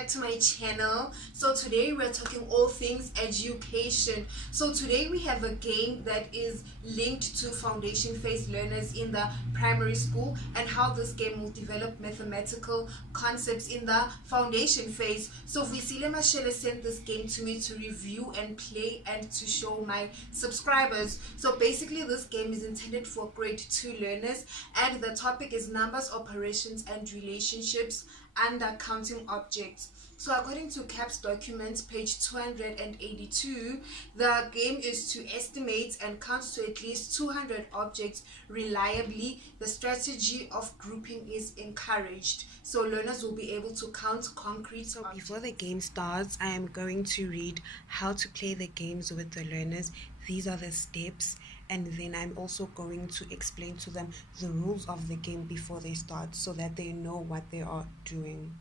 back to my channel. So today we're talking all things education. So today we have a game that is linked to foundation phase learners in the primary school and how this game will develop mathematical concepts in the foundation phase. So Visile Mashele sent this game to me to review and play and to show my subscribers. So basically this game is intended for grade 2 learners and the topic is numbers, operations and relationships under counting objects. So according to CAPS documents, page 282, the game is to estimate and count to at least 200 objects reliably. The strategy of grouping is encouraged. So learners will be able to count concrete objects. Before the game starts, I am going to read how to play the games with the learners. These are the steps, and then I'm also going to explain to them the rules of the game before they start so that they know what they are doing.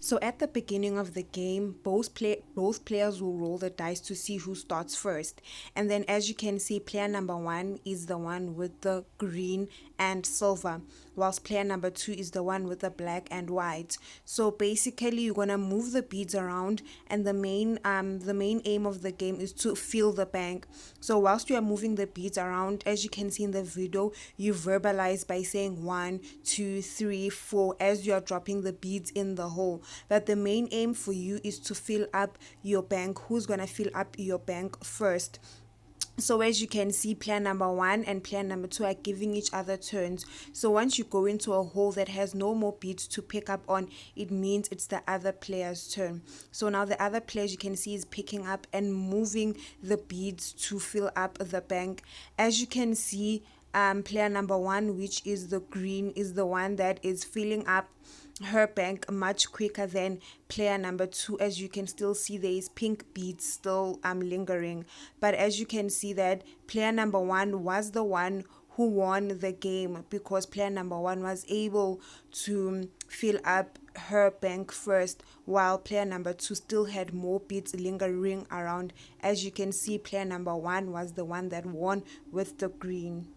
So at the beginning of the game, both players will roll the dice to see who starts first. And then as you can see, player number 1 is the one with the green and silver, whilst player number 2 is the one with the black and white. So basically you're gonna move the beads around, and the main aim of the game is to fill the bank. So whilst you are moving the beads around, as you can see in the video, you verbalize by saying 1, 2, 3, 4 as you are dropping the beads in the hole. But the main aim for you is to fill up your bank. Who's gonna fill up your bank first? So as you can see, player number 1 and player number 2 are giving each other turns. So once you go into a hole that has no more beads to pick up on, it means it's the other player's turn. So now the other player, as you can see, is picking up and moving the beads to fill up the bank. As you can see, player number 1, which is the green, is the one that is filling up her bank much quicker than player number 2. As you can still see, there is pink beads still lingering, but as you can see that player number 1 was the one who won the game because player number 1 was able to fill up her bank first, while player number 2 still had more beads lingering around. As you can see, player number 1 was the one that won with the green.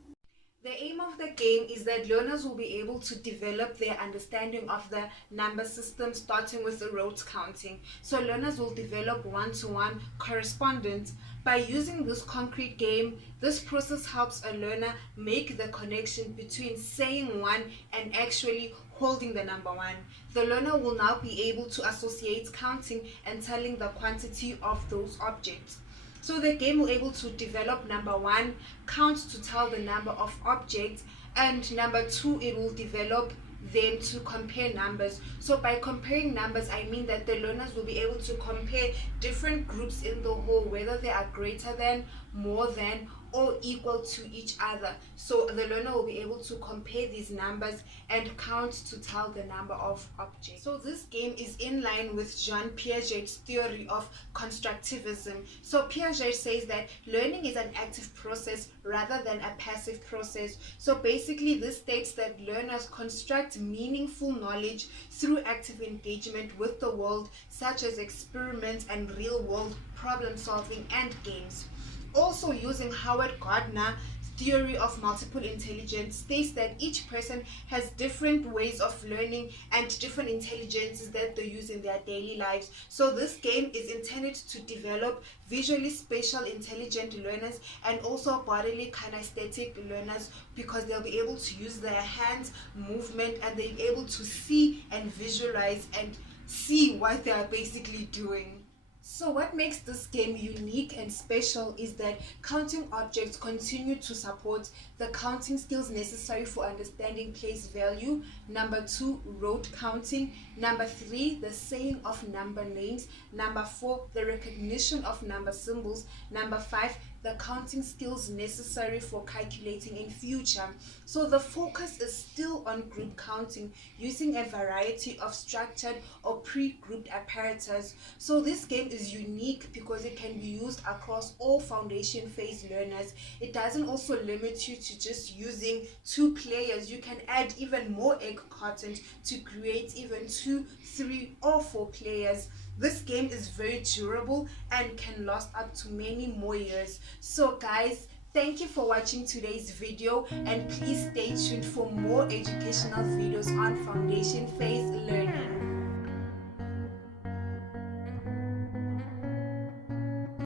The aim of the game is that learners will be able to develop their understanding of the number system, starting with the rote counting. So learners will develop one-to-one correspondence. By using this concrete game, this process helps a learner make the connection between saying 1 and actually holding the number 1. The learner will now be able to associate counting and telling the quantity of those objects. So the game will be able to develop number 1, count to tell the number of objects, and number 2, it will develop them to compare numbers. So by comparing numbers, I mean that the learners will be able to compare different groups in the whole, whether they are greater than, more than, or equal to each other. So the learner will be able to compare these numbers and count to tell the number of objects. So this game is in line with Jean Piaget's theory of constructivism. So Piaget says that learning is an active process rather than a passive process. So basically this states that learners construct meaningful knowledge through active engagement with the world, such as experiments and real-world problem solving and games. Also, using Howard Gardner's theory of multiple intelligence, states that each person has different ways of learning and different intelligences that they use in their daily lives. So this game is intended to develop visually spatial intelligent learners and also bodily kinesthetic learners, because they'll be able to use their hands movement and they'll be able to see and visualize and see what they are basically doing. So what makes this game unique and special is that counting objects continue to support the counting skills necessary for understanding place value. Number 2, rote counting. Number 3, the saying of number names. Number 4, the recognition of number symbols. Number 5, the counting skills necessary for calculating in future. So the focus is still on group counting using a variety of structured or pre-grouped apparatus. So this game is unique because it can be used across all foundation phase learners. It doesn't also limit you to just using 2 players. You can add even more egg cartons to create even 2, 3 or 4 players. This game is very durable and can last up to many more years. So guys, thank you for watching today's video, and please stay tuned for more educational videos on foundation phase learning.